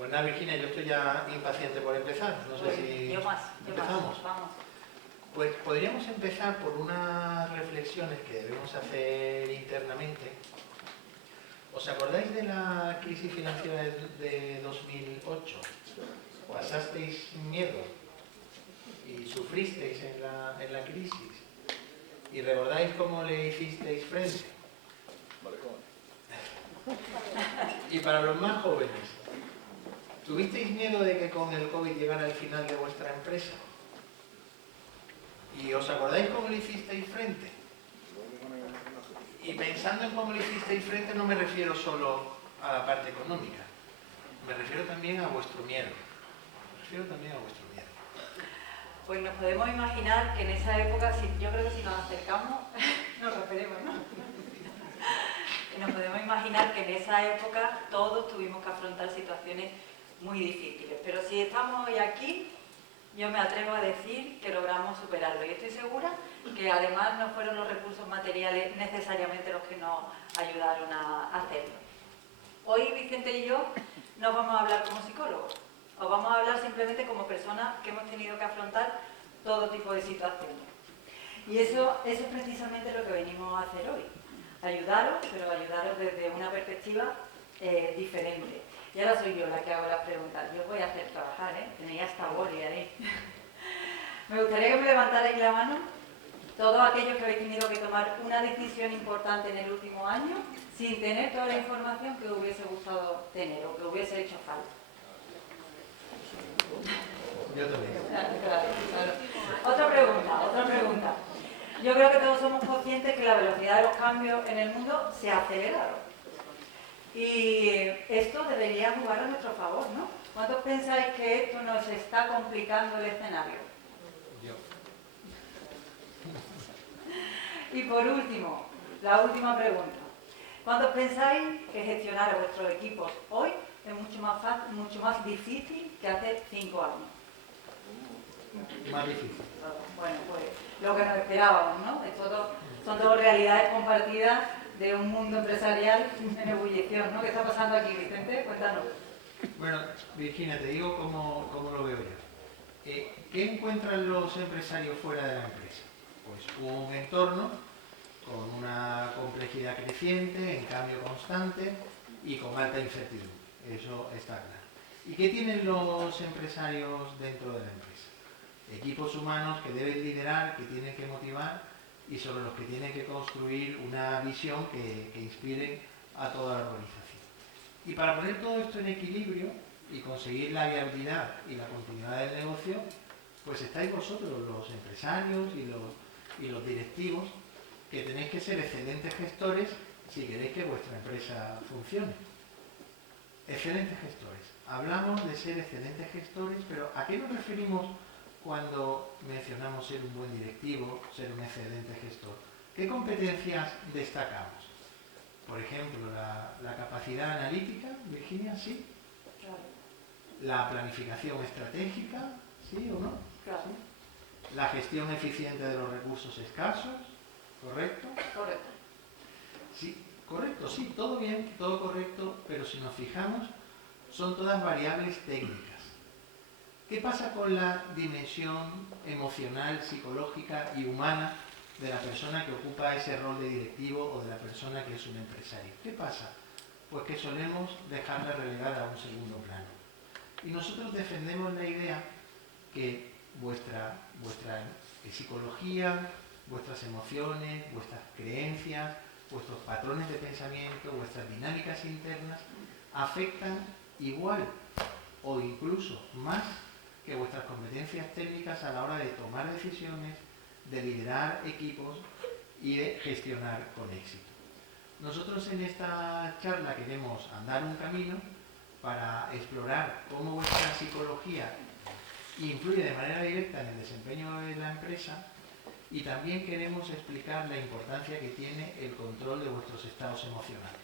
Pues nada, Virginia, yo estoy ya impaciente por empezar. No sé si empezamos. Vamos. Pues podríamos empezar por unas reflexiones que debemos hacer internamente. ¿Os acordáis de la crisis financiera de 2008? ¿Pasasteis miedo y sufristeis en la crisis? ¿Y recordáis cómo le hicisteis frente? Y para los más jóvenes, ¿tuvisteis miedo de que con el COVID llegara el final de vuestra empresa? ¿Y os acordáis cómo le hicisteis frente? Y pensando en cómo le hicisteis frente no me refiero solo a la parte económica, me refiero también a vuestro miedo. Pues nos podemos imaginar que en esa época, yo creo que si nos acercamos, nos referimos, ¿no? Nos podemos imaginar que en esa época todos tuvimos que afrontar situaciones muy difíciles. Pero si estamos hoy aquí, yo me atrevo a decir que logramos superarlo. Y estoy segura que además no fueron los recursos materiales necesariamente los que nos ayudaron a hacerlo. Hoy Vicente y yo no vamos a hablar como psicólogos. Os vamos a hablar simplemente como personas que hemos tenido que afrontar todo tipo de situaciones. Y eso es precisamente lo que venimos a hacer hoy. Ayudaros, pero ayudaros desde una perspectiva diferente. Y ahora soy yo la que hago las preguntas. Yo os voy a hacer trabajar, ¿eh? Tenéis hasta Wally ahí. Me gustaría que me levantarais la mano todos aquellos que habéis tenido que tomar una decisión importante en el último año sin tener toda la información que os hubiese gustado tener o que hubiese hecho falta. Yo también. Claro. Otra pregunta. Yo creo que todos somos conscientes que la velocidad de los cambios en el mundo se ha acelerado. Y esto debería jugar a nuestro favor, ¿no? ¿Cuántos pensáis que esto nos está complicando el escenario? Yo. Y por último, la última pregunta. ¿Cuántos pensáis que gestionar a vuestros equipos hoy es mucho más difícil que hace 5 años? Más difícil. Bueno, pues lo que nos esperábamos, ¿no? Son dos realidades compartidas de un mundo empresarial en ebullición, ¿no? ¿Qué está pasando aquí, Vicente? Cuéntanos. Bueno, Virginia, te digo cómo lo veo yo. ¿Qué encuentran los empresarios fuera de la empresa? Pues un entorno con una complejidad creciente, en cambio constante y con alta incertidumbre. Eso está claro. ¿Y qué tienen los empresarios dentro de la empresa? Equipos humanos que deben liderar, que tienen que motivar y sobre los que tienen que construir una visión que inspire a toda la organización. Y para poner todo esto en equilibrio y conseguir la viabilidad y la continuidad del negocio, pues estáis vosotros, los empresarios y los directivos, que tenéis que ser excelentes gestores si queréis que vuestra empresa funcione. Excelentes gestores. Hablamos de ser excelentes gestores, pero ¿a qué nos referimos cuando mencionamos ser un buen directivo, ser un excelente gestor? ¿Qué competencias destacamos? Por ejemplo, la capacidad analítica, Virginia, ¿sí? Claro. La planificación estratégica, ¿sí o no? Claro. ¿Sí? La gestión eficiente de los recursos escasos, ¿correcto? Correcto. Sí, correcto, sí, todo bien, todo correcto, pero si nos fijamos, son todas variables técnicas. ¿Qué pasa con la dimensión emocional, psicológica y humana de la persona que ocupa ese rol de directivo o de la persona que es un empresario? ¿Qué pasa? Pues que solemos dejarla relegada a un segundo plano. Y nosotros defendemos la idea que vuestra psicología, vuestras emociones, vuestras creencias, vuestros patrones de pensamiento, vuestras dinámicas internas afectan igual o incluso más que vuestras competencias técnicas a la hora de tomar decisiones, de liderar equipos y de gestionar con éxito. Nosotros en esta charla queremos andar un camino para explorar cómo vuestra psicología influye de manera directa en el desempeño de la empresa y también queremos explicar la importancia que tiene el control de vuestros estados emocionales.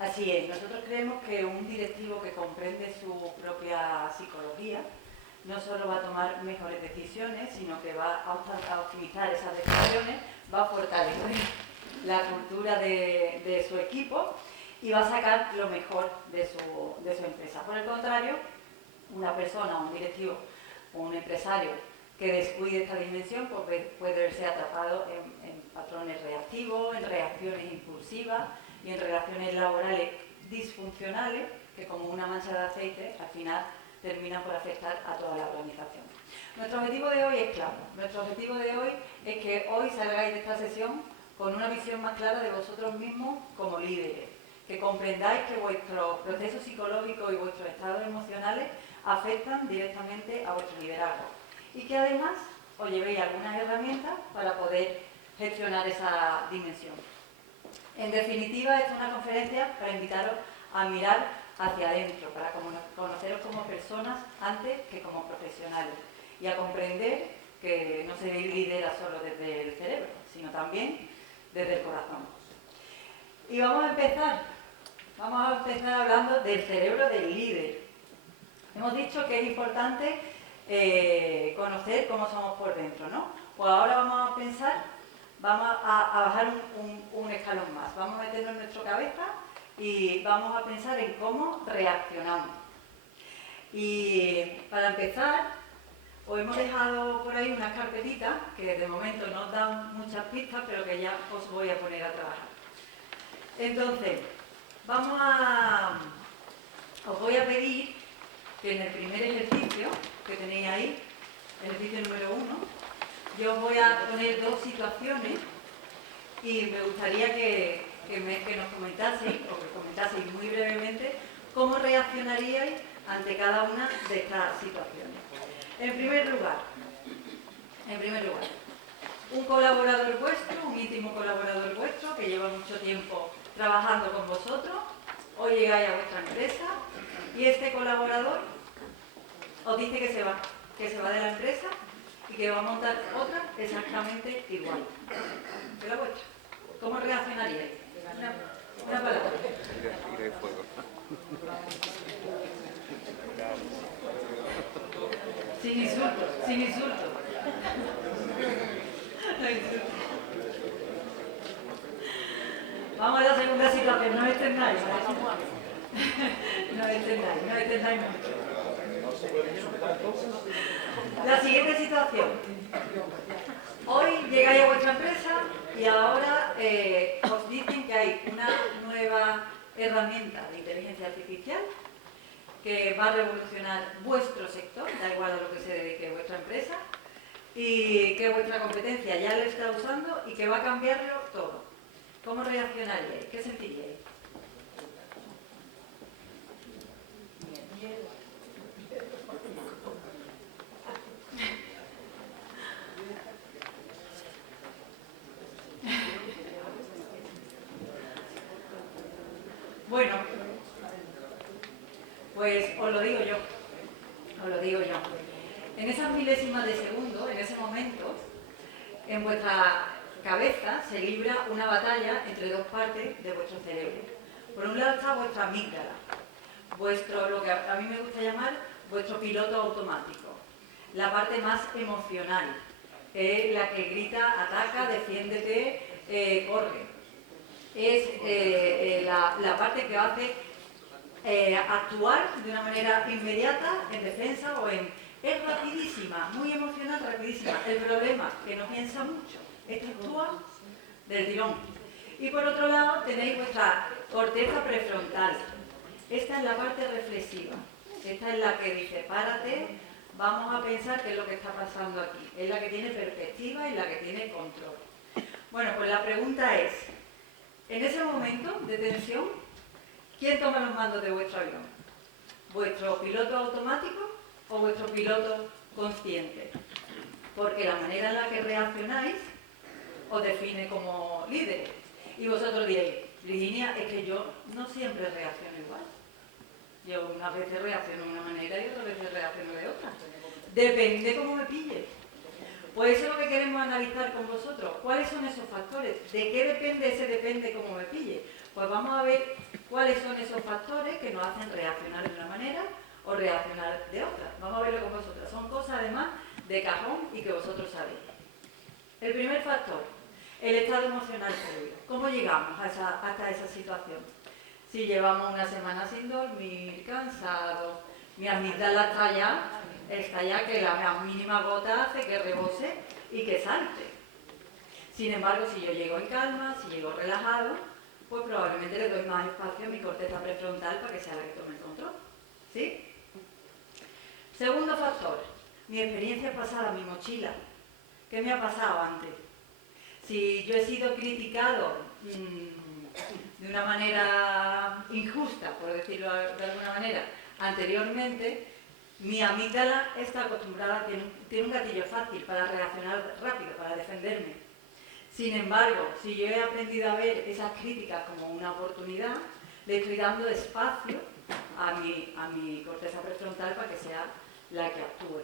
Así es, nosotros creemos que un directivo que comprende su propia psicología no solo va a tomar mejores decisiones, sino que va a optimizar esas decisiones, va a fortalecer la cultura de su equipo y va a sacar lo mejor de su empresa. Por el contrario, una persona, un directivo o un empresario que descuide esta dimensión pues puede verse atrapado en patrones reactivos, en reacciones impulsivas y en relaciones laborales disfuncionales que, como una mancha de aceite, al final terminan por afectar a toda la organización. Nuestro objetivo de hoy es claro. Nuestro objetivo de hoy es que hoy salgáis de esta sesión con una visión más clara de vosotros mismos como líderes, que comprendáis que vuestros procesos psicológicos y vuestros estados emocionales afectan directamente a vuestro liderazgo y que además os llevéis algunas herramientas para poder gestionar esa dimensión. En definitiva, esta es una conferencia para invitaros a mirar hacia adentro, para conoceros como personas antes que como profesionales y a comprender que no se lidera solo desde el cerebro, sino también desde el corazón. Y vamos a empezar hablando del cerebro del líder. Hemos dicho que es importante conocer cómo somos por dentro, ¿no? Pues ahora vamos a bajar un escalón más. Vamos a meternos en nuestra cabeza y vamos a pensar en cómo reaccionamos. Y para empezar, os hemos dejado por ahí unas carpetitas que de momento no os dan muchas pistas, pero que ya os voy a poner a trabajar. Entonces, os voy a pedir que en el primer ejercicio que tenéis ahí, ejercicio número 1, yo os voy a poner dos situaciones y me gustaría que nos comentaseis, o que comentaseis muy brevemente, cómo reaccionaríais ante cada una de estas situaciones. En primer lugar, un colaborador vuestro, un íntimo colaborador vuestro, que lleva mucho tiempo trabajando con vosotros, hoy llegáis a vuestra empresa y este colaborador os dice que se va de la empresa y que va a montar otra exactamente igual que la vuestra. ¿Cómo reaccionaríais? Una palabra. Tira de fuego. Sin insultos, sin insultos. No insultos. Vamos a la segunda situación, no extendáis. No extendáis mucho. La siguiente situación. Hoy llegáis a vuestra empresa y ahora os dicen que hay una nueva herramienta de inteligencia artificial que va a revolucionar vuestro sector, da igual a lo que se dedique vuestra empresa, y que vuestra competencia ya lo está usando y que va a cambiarlo todo. ¿Cómo reaccionaríais? ¿Qué sentiríais? Bueno, pues os lo digo yo. En esas milésimas de segundo, en ese momento, en vuestra cabeza se libra una batalla entre dos partes de vuestro cerebro. Por un lado está vuestra amígdala, lo que a mí me gusta llamar vuestro piloto automático, la parte más emocional, la que grita, ataca, defiéndete, corre. Es la parte que hace actuar de una manera inmediata en defensa o es rapidísima, muy emocional, rapidísima. El problema que no piensa mucho, esta actúa del tirón. Y por otro lado tenéis vuestra corteza prefrontal. Esta es la parte reflexiva. Esta es la que dice, párate, vamos a pensar qué es lo que está pasando aquí. Es la que tiene perspectiva y la que tiene control. Bueno, pues la pregunta es, en ese momento de tensión, ¿quién toma los mandos de vuestro avión? ¿Vuestro piloto automático o vuestro piloto consciente? Porque la manera en la que reaccionáis os define como líderes. Y vosotros diréis, Virginia, es que yo no siempre reacciono igual. Yo unas veces reacciono de una manera y otras veces reacciono de otra. Depende cómo me pille. Pues eso es lo que queremos analizar con vosotros. ¿Cuáles son esos factores? ¿De qué depende ese depende cómo me pille? Pues vamos a ver cuáles son esos factores que nos hacen reaccionar de una manera o reaccionar de otra. Vamos a verlo con vosotros. Son cosas además de cajón y que vosotros sabéis. El primer factor, el estado emocional previo. ¿Cómo llegamos hasta esa situación? Si llevamos una semana sin dormir, cansado, mi amígdala está ya que la mínima gota hace que rebose y que salte. Sin embargo, si yo llego en calma, si llego relajado, pues probablemente le doy más espacio a mi corteza prefrontal para que sea la que tome el control. ¿Sí? Segundo factor, mi experiencia pasada, mi mochila. ¿Qué me ha pasado antes? Si yo he sido criticado de una manera injusta, por decirlo de alguna manera, anteriormente, mi amígdala está acostumbrada, tiene un gatillo fácil para reaccionar rápido, para defenderme. Sin embargo, si yo he aprendido a ver esas críticas como una oportunidad, le estoy dando espacio a mi corteza prefrontal para que sea la que actúe.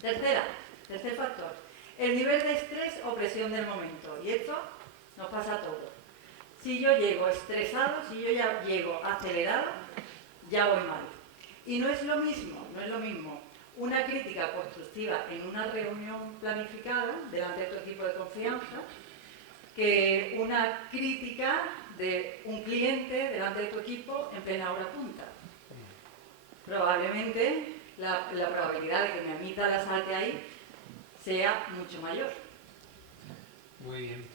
Tercer factor, el nivel de estrés o presión del momento. Y esto nos pasa a todos. Si yo llego estresado, si yo ya llego acelerado, ya voy mal. Y no es lo mismo una crítica constructiva en una reunión planificada delante de tu equipo de confianza que una crítica de un cliente delante de tu equipo en plena hora punta. Probablemente la probabilidad de que mi amígdala salte ahí sea mucho mayor. Muy bien.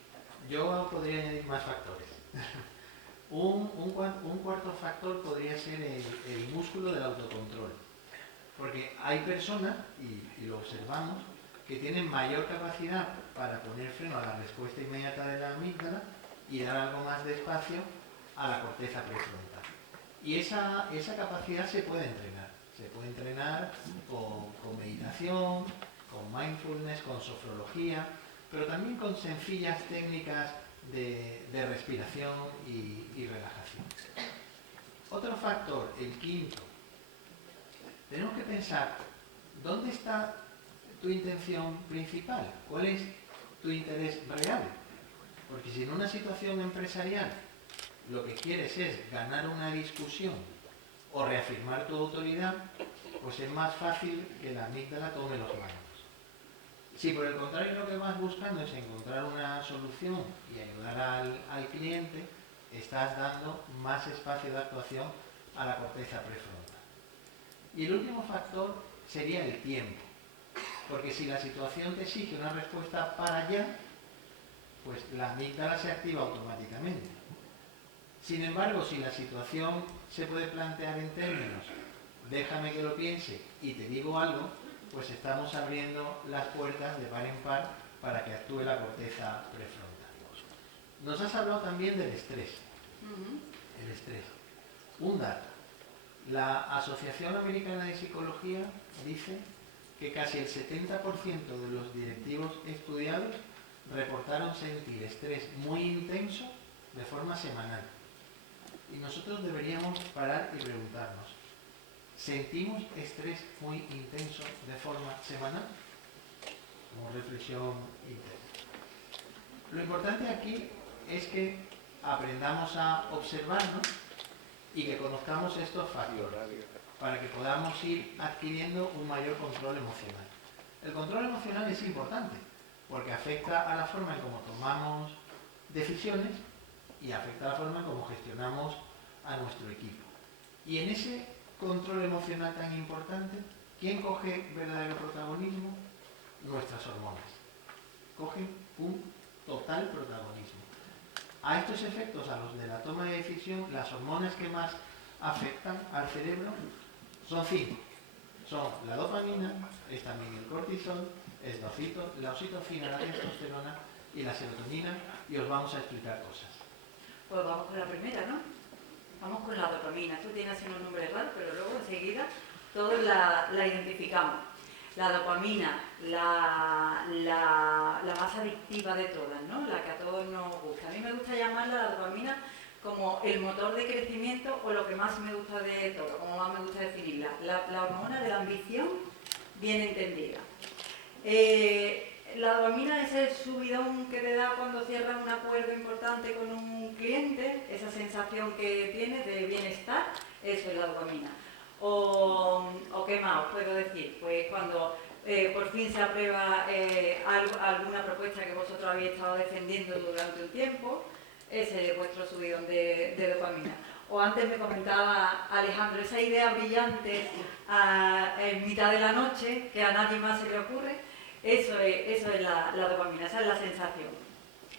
Yo podría añadir más factores. Un cuarto factor podría ser el músculo del autocontrol. Porque hay personas, y lo observamos, que tienen mayor capacidad para poner freno a la respuesta inmediata de la amígdala y dar algo más de espacio a la corteza prefrontal. Y esa capacidad se puede entrenar. Se puede entrenar con meditación, con mindfulness, con sofrología, pero también con sencillas técnicas de respiración y relajación. Otro factor, el quinto. Tenemos que pensar, ¿dónde está tu intención principal? ¿Cuál es tu interés real? Porque si en una situación empresarial lo que quieres es ganar una discusión o reafirmar tu autoridad, pues es más fácil que la amígdala tome los mandos. Si por el contrario lo que vas buscando es encontrar una solución y ayudar al cliente, estás dando más espacio de actuación a la corteza prefrontal. Y el último factor sería el tiempo, porque si la situación te exige una respuesta para allá, pues la amígdala se activa automáticamente. Sin embargo, si la situación se puede plantear en términos, déjame que lo piense y te digo algo, pues estamos abriendo las puertas de par en par para que actúe la corteza prefrontal. Nos has hablado también del estrés. El estrés. Un dato. La Asociación Americana de Psicología dice que casi el 70% de los directivos estudiados reportaron sentir estrés muy intenso de forma semanal. Y nosotros deberíamos parar y preguntarnos, ¿sentimos estrés muy intenso de forma semanal? Como reflexión interna. Lo importante aquí es que aprendamos a observarnos y que conozcamos estos factores para que podamos ir adquiriendo un mayor control emocional. El control emocional es importante porque afecta a la forma en cómo tomamos decisiones y afecta a la forma en cómo gestionamos a nuestro equipo. Y en ese control emocional tan importante, ¿quién coge verdadero protagonismo? Nuestras hormonas. Cogen un total protagonismo. A estos efectos, a los de la toma de decisión, las hormonas que más afectan al cerebro son 5. Son la dopamina, es también el cortisol, es la oxitocina, la testosterona y la serotonina, y os vamos a explicar cosas. Pues vamos con la primera, ¿no? Vamos con la dopamina. Esto tiene así unos nombres raros, pero luego enseguida todos la identificamos. La dopamina, la más adictiva de todas, ¿no? La que a todos nos gusta. A mí me gusta llamarla la dopamina como el motor de crecimiento o lo que más me gusta de todo, como más me gusta definirla. La hormona de la ambición bien entendida. La dopamina es el subidón que te da cuando cierras un acuerdo importante con un cliente, esa sensación que tienes de bienestar, eso es la dopamina. O qué más os puedo decir, pues cuando por fin se aprueba alguna propuesta que vosotros habéis estado defendiendo durante un tiempo, ese es vuestro subidón de dopamina. O antes me comentaba Alejandro, esa idea brillante en mitad de la noche, que a nadie más se le ocurre, eso es la dopamina, esa es la sensación.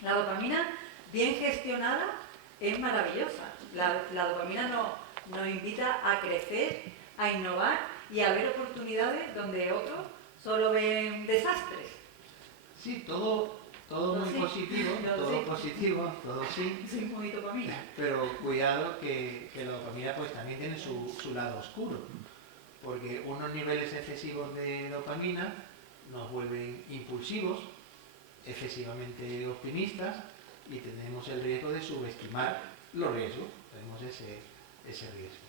La dopamina, bien gestionada, es maravillosa. La dopamina nos invita a crecer, a innovar y a ver oportunidades donde otros solo ven desastres. Sí, todo muy sí. positivo, todo sí. Positivo, todo sí. Sí, muy dopamina. Pero cuidado que la dopamina pues también tiene su lado oscuro, porque unos niveles excesivos de dopamina nos vuelven impulsivos, excesivamente optimistas y tenemos el riesgo de subestimar los riesgos, tenemos ese riesgo.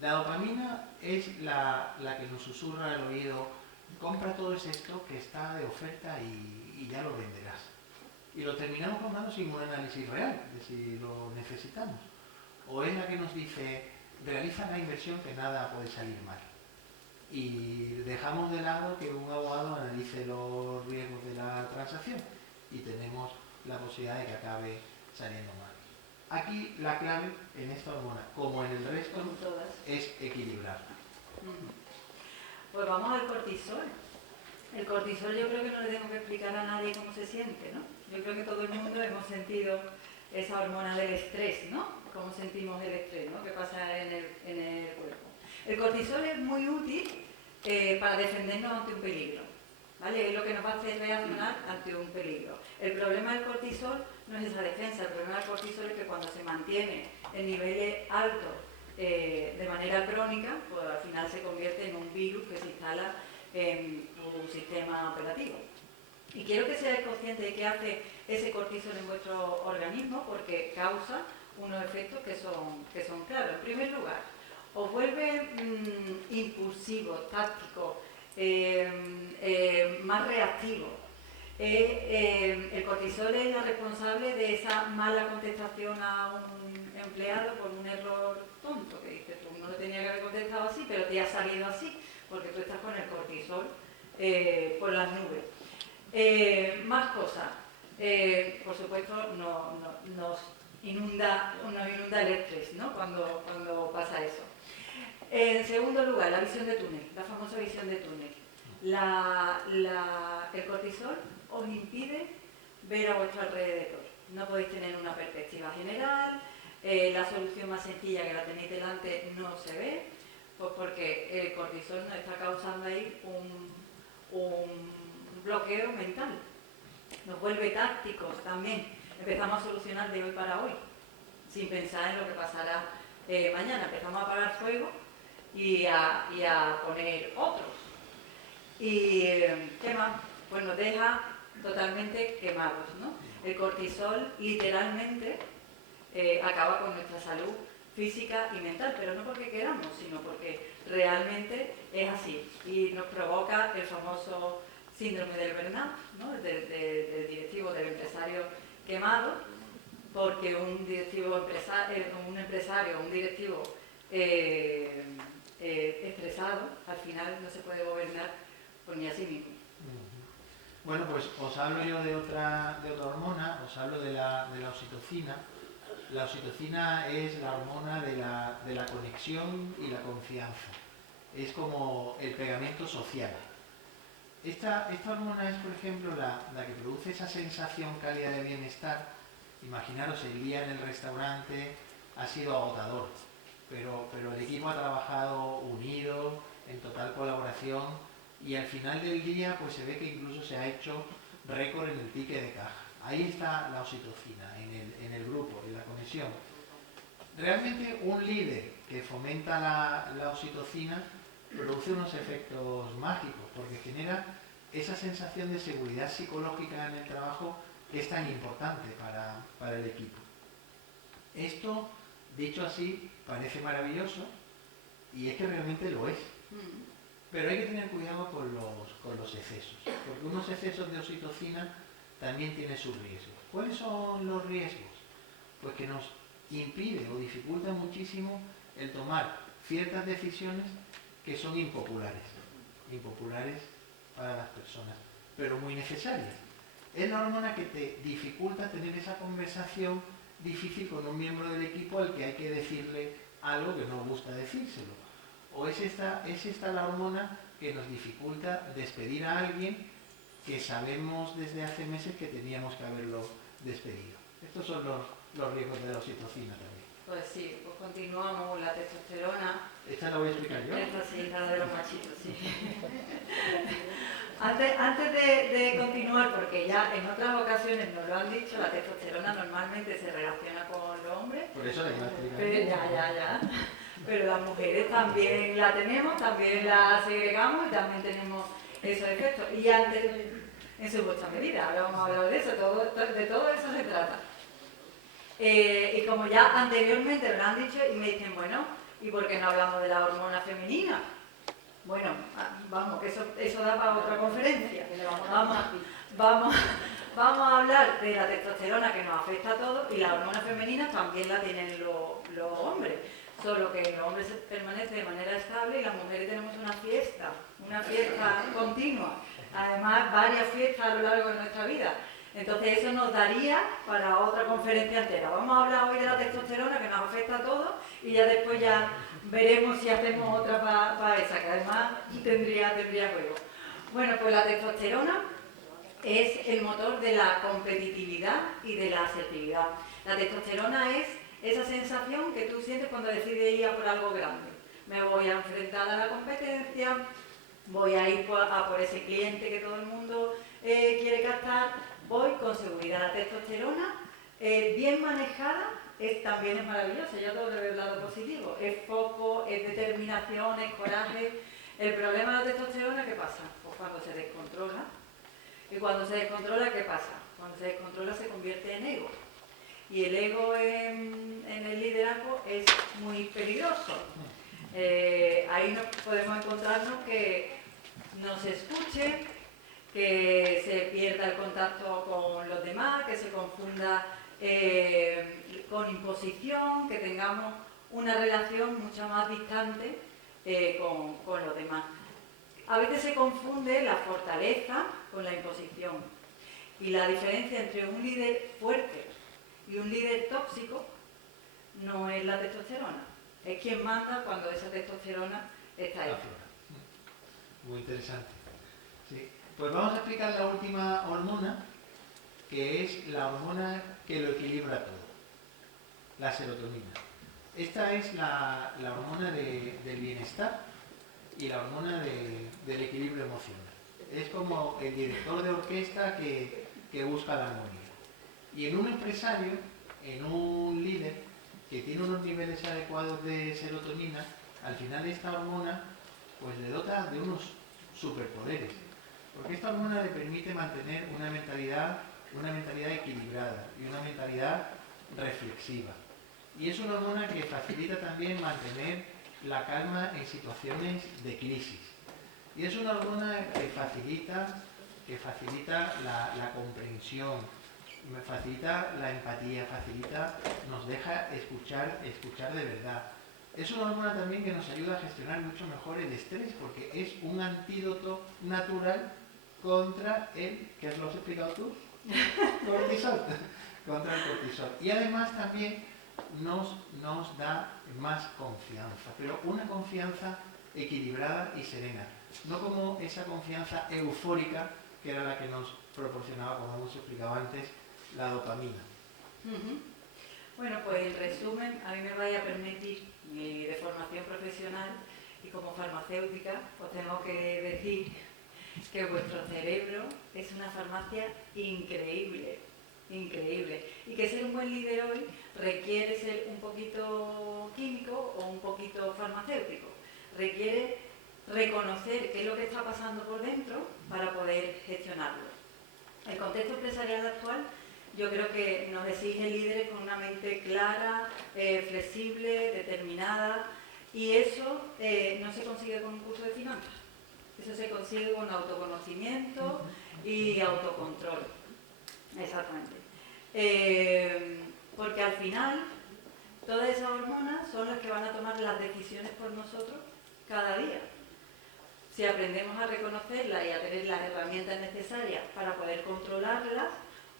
La dopamina es la que nos susurra al oído: compra todo esto que está de oferta y ya lo venderás. Y lo terminamos comprando sin un análisis real de si lo necesitamos. O es la que nos dice: realiza la inversión que nada puede salir mal. Y dejamos de lado que un abogado analice los riesgos de la transacción y tenemos la posibilidad de que acabe saliendo mal. Aquí la clave en esta hormona, como en el resto, es equilibrarla. Pues vamos al cortisol. El cortisol yo creo que no le tengo que explicar a nadie cómo se siente, ¿no? Yo creo que todo el mundo hemos sentido esa hormona del estrés, ¿no? Cómo sentimos el estrés, ¿no? ¿Qué pasa en el cuerpo? El cortisol es muy útil para defendernos ante un peligro, ¿vale? Es lo que nos va a hacer reaccionar ante un peligro. El problema del cortisol no es esa defensa, el problema del cortisol es que cuando se mantiene en niveles altos de manera crónica, pues al final se convierte en un virus que se instala en tu sistema operativo. Y quiero que seáis conscientes de qué hace ese cortisol en vuestro organismo, porque causa unos efectos que son claros. En primer lugar, os vuelve impulsivos, tácticos, más reactivos. El cortisol es la responsable de esa mala contestación a un empleado por un error tonto, que dices tú, no lo tenía que haber contestado así, pero te ha salido así, porque tú estás con el cortisol por las nubes. Más cosas. Por supuesto, nos inunda el estrés, ¿no? Cuando pasa eso. En segundo lugar, la visión de túnel, la famosa visión de túnel. El cortisol os impide ver a vuestro alrededor. No podéis tener una perspectiva general, la solución más sencilla que la tenéis delante no se ve, pues porque el cortisol nos está causando ahí un bloqueo mental. Nos vuelve tácticos también. Empezamos a solucionar de hoy para hoy, sin pensar en lo que pasará mañana. Empezamos a apagar fuego y a poner otros. ¿Y qué más? Pues nos deja totalmente quemados, ¿no? El cortisol literalmente acaba con nuestra salud física y mental, pero no porque queramos, sino porque realmente es así y nos provoca el famoso síndrome del burnout, ¿no? del directivo, del empresario quemado, porque un empresario, un directivo estresado, al final no se puede gobernar por ni a sí mismo. Bueno, pues os hablo yo de otra hormona, os hablo de la oxitocina. La oxitocina es la hormona de la conexión y la confianza. Es como el pegamento social. Esta hormona es, por ejemplo, la que produce esa sensación cálida de bienestar. Imaginaros, el día en el restaurante ha sido agotador, pero el equipo ha trabajado unido, en total colaboración, y al final del día pues se ve que incluso se ha hecho récord en el ticket de caja. Ahí está la oxitocina, en el grupo, en la conexión. Realmente un líder que fomenta la oxitocina produce unos efectos mágicos, porque genera esa sensación de seguridad psicológica en el trabajo que es tan importante para el equipo. Esto, dicho así, parece maravilloso y es que realmente lo es. Pero hay que tener cuidado con los excesos, porque unos excesos de oxitocina también tienen sus riesgos. ¿Cuáles son los riesgos? Pues que nos impide o dificulta muchísimo el tomar ciertas decisiones que son impopulares para las personas, pero muy necesarias. Es la hormona que te dificulta tener esa conversación difícil con un miembro del equipo al que hay que decirle algo que no gusta decírselo. O es esta la hormona que nos dificulta despedir a alguien que sabemos desde hace meses que teníamos que haberlo despedido. Estos son los riesgos de la oxitocina también. Pues sí, pues continuamos. La testosterona. ¿Esta la voy a explicar yo? Esta sí, la de los machitos, sí. Antes de continuar, porque ya en otras ocasiones nos lo han dicho, la testosterona normalmente se relaciona con los hombres. Por eso la iba a explicar. Pero ya. Pero las mujeres también la tenemos, también la segregamos y también tenemos esos efectos. Y antes, en su justa medida, ahora vamos a hablar de eso, de todo eso se trata. Y como ya anteriormente me lo han dicho y me dicen, bueno, ¿y por qué no hablamos de la hormona femenina? Bueno, vamos, que eso da para otra conferencia. Vamos a hablar de la testosterona que nos afecta a todos y la hormona femenina también la tienen los hombres. Solo que los hombres permanecen de manera estable y las mujeres tenemos una fiesta continua. Además, varias fiestas a lo largo de nuestra vida. Entonces eso nos daría para otra conferencia entera. Vamos a hablar hoy de la testosterona que nos afecta a todos y ya después ya veremos si hacemos otra para esa, que además tendría juego. Bueno, pues la testosterona es el motor de la competitividad y de la asertividad. La testosterona es esa sensación que tú sientes cuando decides ir a por algo grande. Me voy a enfrentar a la competencia, voy a ir a por ese cliente que todo el mundo quiere captar, voy con seguridad. La testosterona, bien manejada, también es maravillosa, ya todo le veo el lado positivo. Es foco, es determinación, es coraje. El problema de la testosterona, ¿qué pasa? Pues cuando se descontrola. Y cuando se descontrola, ¿qué pasa? Cuando se descontrola se convierte en ego. Y el ego en el liderazgo es muy peligroso. Ahí podemos encontrarnos que no se escuche, que se pierda el contacto con los demás, que se confunda con imposición, que tengamos una relación mucho más distante con los demás. A veces se confunde la fortaleza con la imposición. Y la diferencia entre un líder fuerte y un líder tóxico no es la testosterona. Es quien manda cuando esa testosterona está ahí. Muy interesante. Sí. Pues vamos a explicar la última hormona, que es la hormona que lo equilibra todo, la serotonina. Esta es la hormona del bienestar y la hormona del equilibrio emocional. Es como el director de orquesta que busca la armonía. Y en un empresario, en un líder que tiene unos niveles adecuados de serotonina, al final esta hormona pues le dota de unos superpoderes. Porque esta hormona le permite mantener una mentalidad equilibrada y una mentalidad reflexiva. Y es una hormona que facilita también mantener la calma en situaciones de crisis. Y es una hormona que facilita la comprensión, facilita la empatía, nos deja escuchar de verdad. Es una hormona también que nos ayuda a gestionar mucho mejor el estrés, porque es un antídoto natural contra el, ¿qué lo has explicado tú? Cortisol. Contra el cortisol. Y además también nos da más confianza, pero una confianza equilibrada y serena, no como esa confianza eufórica que era la que nos proporcionaba, como hemos explicado antes, la dopamina. Bueno, pues en resumen, a mí me vaya a permitir mi de formación profesional y como farmacéutica os tengo que decir que vuestro cerebro es una farmacia increíble, increíble, y que ser un buen líder hoy requiere ser un poquito químico o un poquito farmacéutico, requiere reconocer qué es lo que está pasando por dentro para poder gestionarlo. El contexto empresarial actual yo creo que nos exige líderes con una mente clara, flexible, determinada, y eso no se consigue con un curso de finanzas. Eso se consigue con autoconocimiento y autocontrol. Exactamente. Porque al final, todas esas hormonas son las que van a tomar las decisiones por nosotros cada día. Si aprendemos a reconocerlas y a tener las herramientas necesarias para poder controlarlas,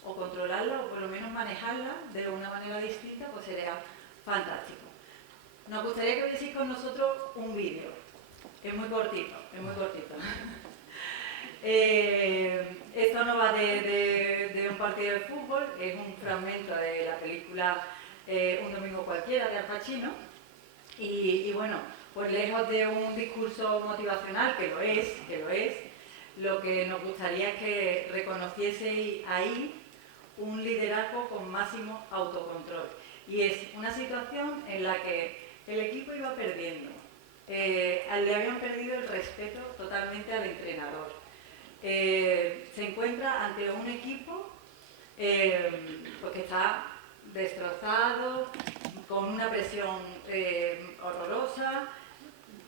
o controlarla o por lo menos manejarla de una manera distinta, pues sería fantástico. Nos gustaría que vieseis con nosotros un vídeo. Es muy cortito, es muy cortito. Esto no va de un partido de fútbol, es un fragmento de la película Un domingo cualquiera de Al Pacino. Y bueno, pues lejos de un discurso motivacional, que lo es, lo que nos gustaría es que reconocieseis ahí un liderazgo con máximo autocontrol. Y es una situación en la que el equipo iba perdiendo. Le habían perdido el respeto totalmente al entrenador. Se encuentra ante un equipo pues que está destrozado, con una presión horrorosa,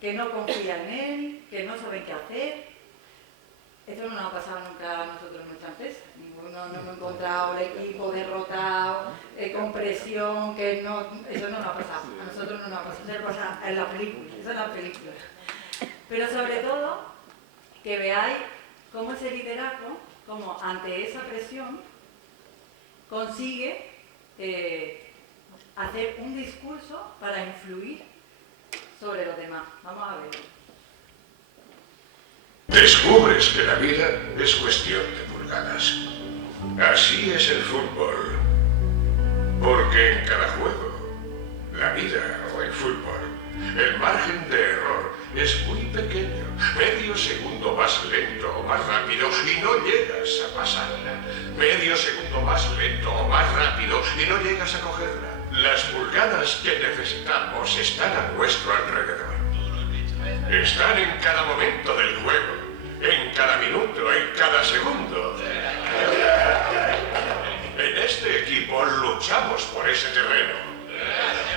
que no confía en él, que no saben qué hacer. Esto no nos ha pasado nunca a nosotros en nuestra empresa. Ninguno no hemos encontrado el equipo derrotado, con presión, que no, eso no nos ha pasado. A nosotros no nos ha pasado, eso pasa en la película, eso es la película. Pero sobre todo, que veáis cómo ese liderazgo, como ante esa presión, consigue hacer un discurso para influir sobre los demás. Vamos a verlo. Descubres que la vida es cuestión de pulgadas. Así es el fútbol. Porque en cada juego, la vida o el fútbol, el margen de error es muy pequeño. Medio segundo más lento o más rápido y no llegas a pasarla. Medio segundo más lento o más rápido y no llegas a cogerla. Las pulgadas que necesitamos están a nuestro alrededor. Están en cada momento del juego, en cada minuto, en cada segundo. En este equipo luchamos por ese terreno.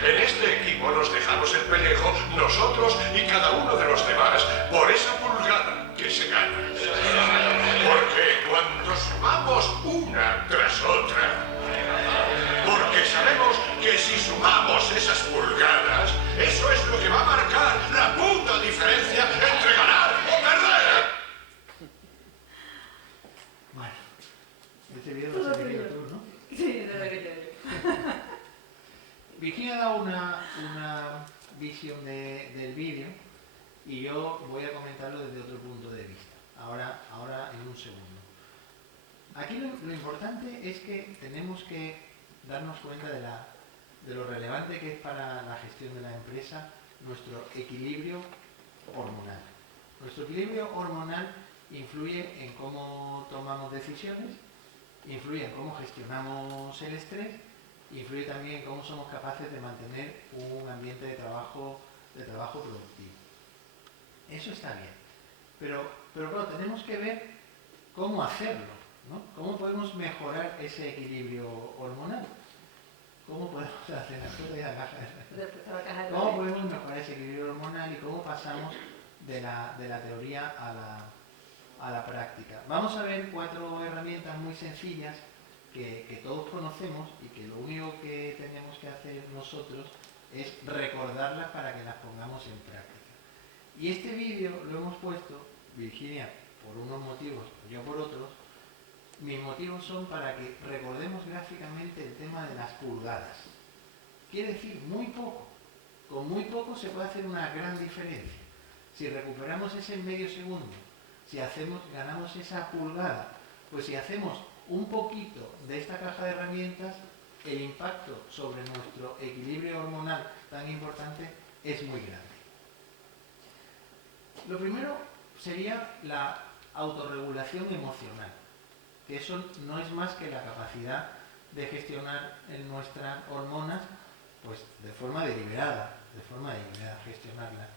En este equipo nos dejamos el pellejo, nosotros y cada uno de los demás, por esa pulgada que se gana. Porque cuando sumamos una tras otra, porque sabemos que si sumamos esas pulgadas, eso es lo que va a marcar la puta diferencia entre ganar o perder. Bueno, este vídeo lo has elegido tú, ¿no? Sí, de lo que yo. Virginia ha dado una visión del vídeo y yo voy a comentarlo desde otro punto de vista. Ahora en un segundo. Aquí lo importante es que tenemos que darnos cuenta de lo relevante que es para la gestión de la empresa nuestro equilibrio hormonal. Nuestro equilibrio hormonal influye en cómo tomamos decisiones, influye en cómo gestionamos el estrés, influye también en cómo somos capaces de mantener un ambiente de trabajo productivo. Eso está bien, pero claro, tenemos que ver cómo hacerlo, ¿no? ¿Cómo podemos mejorar ese equilibrio hormonal? ¿Cómo podemos hacer ¿Cómo podemos mejorar ese equilibrio hormonal y cómo pasamos de la teoría a la práctica? Vamos a ver 4 herramientas muy sencillas que todos conocemos y que lo único que tenemos que hacer nosotros es recordarlas para que las pongamos en práctica. Y este vídeo lo hemos puesto, Virginia, por unos motivos, yo por otros. Mis motivos son para que recordemos gráficamente el tema de las pulgadas. Quiere decir muy poco. Con muy poco se puede hacer una gran diferencia. Si recuperamos ese medio segundo, si ganamos esa pulgada, pues si hacemos un poquito de esta caja de herramientas, el impacto sobre nuestro equilibrio hormonal tan importante es muy grande. Lo primero sería la autorregulación emocional, que eso no es más que la capacidad de gestionar nuestras hormonas pues de forma deliberada, gestionarlas.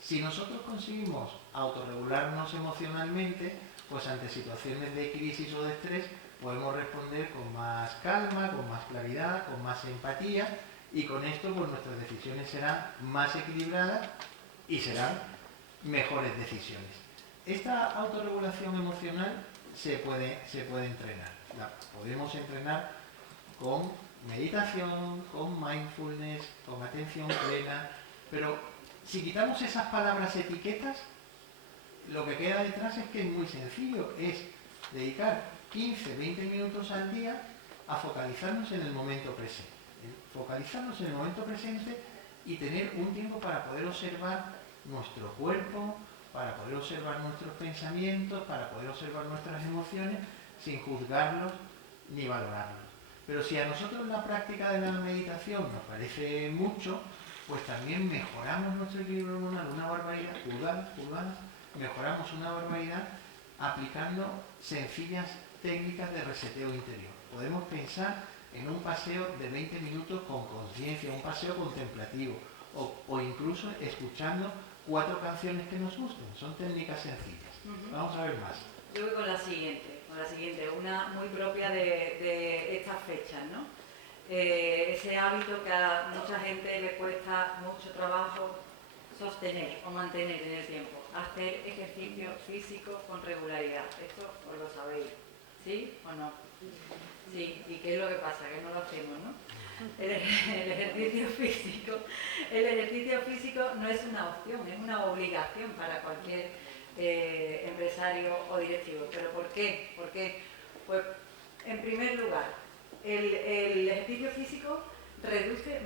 Si nosotros conseguimos autorregularnos emocionalmente, pues ante situaciones de crisis o de estrés podemos responder con más calma, con más claridad, con más empatía, y con esto pues nuestras decisiones serán más equilibradas y serán mejores decisiones. Esta autorregulación emocional se puede entrenar. La podemos entrenar con meditación, con mindfulness, con atención plena, pero si quitamos esas palabras etiquetas, lo que queda detrás es que es muy sencillo, es dedicar 15, 20 minutos al día a focalizarnos en el momento presente. Focalizarnos en el momento presente y tener un tiempo para poder observar nuestro cuerpo, para poder observar nuestros pensamientos, para poder observar nuestras emociones, sin juzgarlos ni valorarlos. Pero si a nosotros la práctica de la meditación nos parece mucho, pues también mejoramos nuestro equilibrio hormonal una barbaridad, mejoramos una barbaridad aplicando sencillas técnicas de reseteo interior. Podemos pensar en un paseo de 20 minutos con conciencia, un paseo contemplativo, o incluso escuchando 4 canciones que nos gusten. Son técnicas sencillas. Vamos a ver más. Yo voy con la siguiente, una muy propia de estas fechas, ¿no? Ese hábito que a mucha gente le cuesta mucho trabajo sostener o mantener en el tiempo. Hacer ejercicio físico con regularidad. Esto os lo sabéis, ¿sí o no? Sí, ¿y qué es lo que pasa? Que no lo hacemos, ¿no? El ejercicio físico no es una opción, es una obligación para cualquier empresario o directivo. ¿Pero por qué? Porque, pues, en primer lugar, el ejercicio físico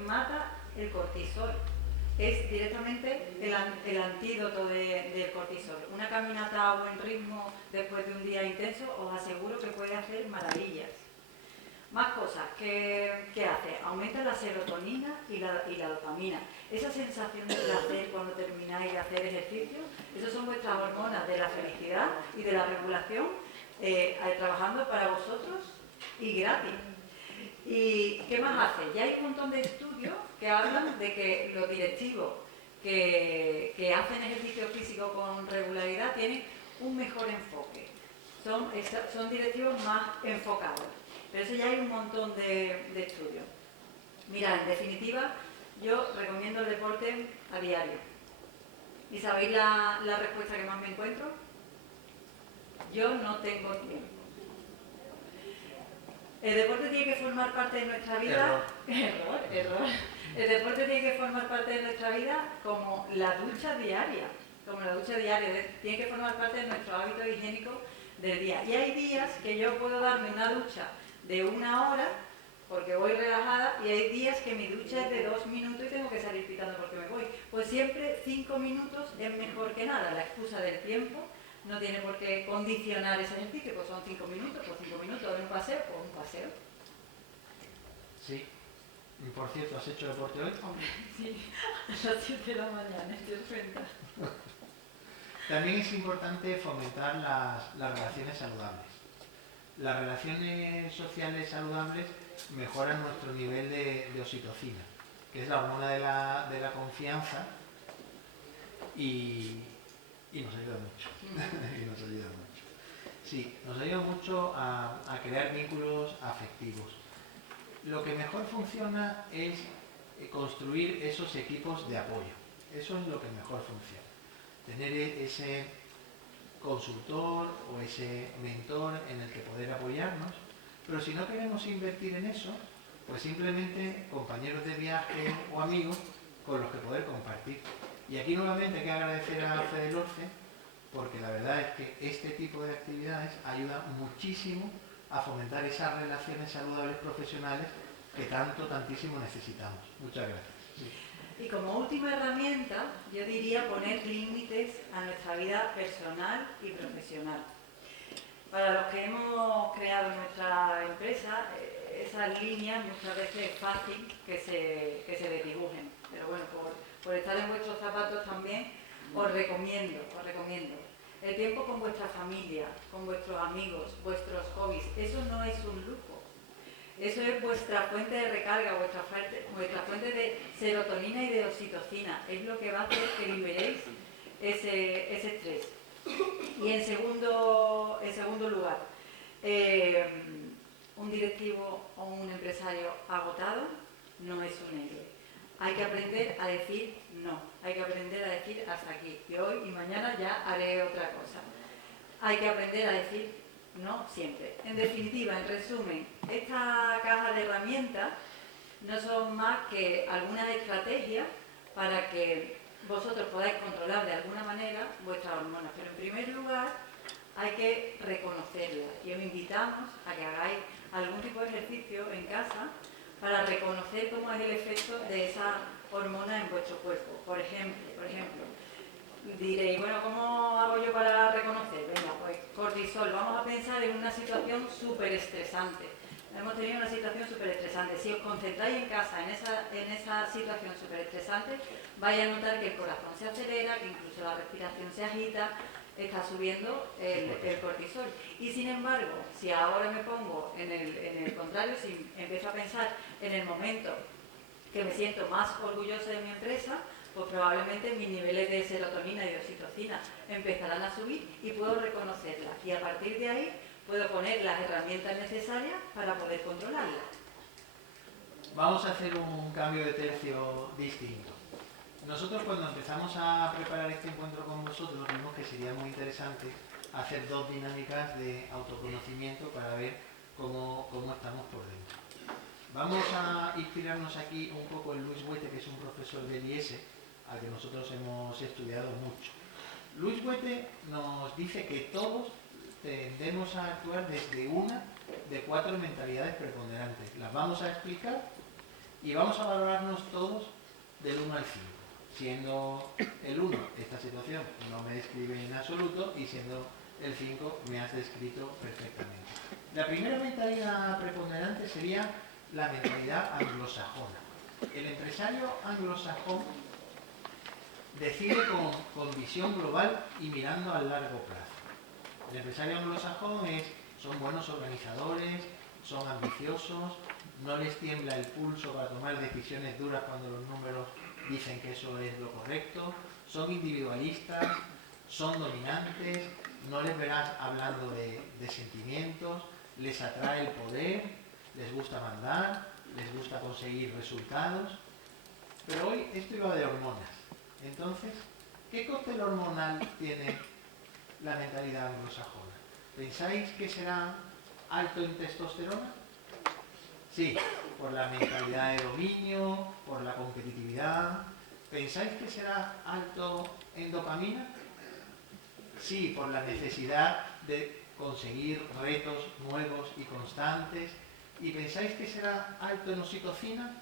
mata el cortisol. Es directamente el antídoto del cortisol. Una caminata a buen ritmo después de un día intenso os aseguro que puede hacer maravillas. Más cosas, ¿qué hace? Aumenta la serotonina y la dopamina. Esa sensación de placer cuando termináis de hacer ejercicio, esas son vuestras hormonas de la felicidad y de la regulación trabajando para vosotros y gratis. ¿Y qué más hace? Ya hay un montón de estudios que hablan de que los directivos que hacen ejercicio físico con regularidad tienen un mejor enfoque. Son directivos más enfocados. Pero eso ya hay un montón de estudios. Mira, en definitiva, yo recomiendo el deporte a diario. ¿Y sabéis la respuesta que más me encuentro? Yo no tengo tiempo. El deporte tiene que formar parte de nuestra vida. Error. El deporte tiene que formar parte de nuestra vida como la ducha diaria. Tiene que formar parte de nuestro hábito higiénico del día. Y hay días que yo puedo darme una ducha de 1 hora porque voy relajada, y hay días que mi ducha es de 2 minutos y tengo que salir pitando porque me voy. Pues siempre 5 minutos es mejor que nada. La excusa del tiempo no tiene por qué condicionar ese ejercicio, pues son 5 minutos, pues 5 minutos de un paseo, pues un paseo. Sí. Por cierto, ¿has hecho deporte hoy? Hombre, sí, a las 7 de la mañana, estoy cuenta. También es importante fomentar las relaciones saludables. Las relaciones sociales saludables mejoran nuestro nivel de oxitocina, que es la hormona de la confianza, y nos ayuda mucho. Sí, nos ayuda mucho a crear vínculos afectivos. Lo que mejor funciona es construir esos equipos de apoyo. Eso es lo que mejor funciona. Tener ese consultor o ese mentor en el que poder apoyarnos. Pero si no queremos invertir en eso, pues simplemente compañeros de viaje o amigos con los que poder compartir. Y aquí nuevamente hay que agradecer a Fede Lorce, porque la verdad es que este tipo de actividades ayuda muchísimo a fomentar esas relaciones saludables profesionales que tantísimo necesitamos. Muchas gracias. Sí. Y como última herramienta, yo diría poner límites a nuestra vida personal y profesional. Para los que hemos creado nuestra empresa, esas líneas muchas veces es fácil que se desdibujen. Pero bueno, por estar en vuestros zapatos también, os recomiendo. El tiempo con vuestra familia, con vuestros amigos, vuestros hobbies, eso no es un lujo. Eso es vuestra fuente de recarga, vuestra fuente de serotonina y de oxitocina. Es lo que va a hacer que liberéis ese estrés. Y en segundo lugar, un directivo o un empresario agotado no es un héroe. Hay que aprender a decir no, hay que aprender a decir hasta aquí. Y hoy y mañana ya haré otra cosa. Hay que aprender a decir no siempre. En definitiva, en resumen, esta caja de herramientas no son más que algunas estrategias para que vosotros podáis controlar de alguna manera vuestras hormonas. Pero en primer lugar, hay que reconocerla. Y os invitamos a que hagáis algún tipo de ejercicio en casa para reconocer cómo es el efecto de esa hormona en vuestro cuerpo. Por ejemplo, diréis, bueno, ¿cómo hago yo para reconocer? Venga, pues cortisol. Vamos a pensar en una situación súper estresante. Hemos tenido una situación súper estresante. Si os concentráis en casa en esa situación súper estresante, vais a notar que el corazón se acelera, que incluso la respiración se agita, está subiendo el cortisol. Y sin embargo, si ahora me pongo en el contrario, si empiezo a pensar en el momento que me siento más orgullosa de mi empresa, pues probablemente mis niveles de serotonina y de oxitocina empezarán a subir y puedo reconocerlas. Y a partir de ahí puedo poner las herramientas necesarias para poder controlarlas. Vamos a hacer un cambio de tercio distinto. Nosotros cuando empezamos a preparar este encuentro con vosotros vimos que sería muy interesante hacer dos dinámicas de autoconocimiento para ver cómo estamos por dentro. Vamos a inspirarnos aquí un poco en Luis Huete, que es un profesor del IES, al que nosotros hemos estudiado mucho. Luis Huete nos dice que todos tendemos a actuar desde una de 4 mentalidades preponderantes. Las vamos a explicar y vamos a valorarnos todos del 1 al 5, siendo el 1 esta situación no me describe en absoluto y siendo el 5 me has descrito perfectamente. La primera mentalidad preponderante sería la mentalidad anglosajona. El empresario anglosajón decide con visión global y mirando a largo plazo. El empresario anglosajón son buenos organizadores, son ambiciosos, no les tiembla el pulso para tomar decisiones duras cuando los números dicen que eso es lo correcto, son individualistas, son dominantes, no les verás hablando de sentimientos, les atrae el poder, les gusta mandar, les gusta conseguir resultados. Pero hoy esto iba de hormonas. Entonces, ¿qué cóctel hormonal tiene la mentalidad anglosajona? ¿Pensáis que será alto en testosterona? Sí, por la mentalidad de dominio, por la competitividad. ¿Pensáis que será alto en dopamina? Sí, por la necesidad de conseguir retos nuevos y constantes. ¿Y pensáis que será alto en oxitocina?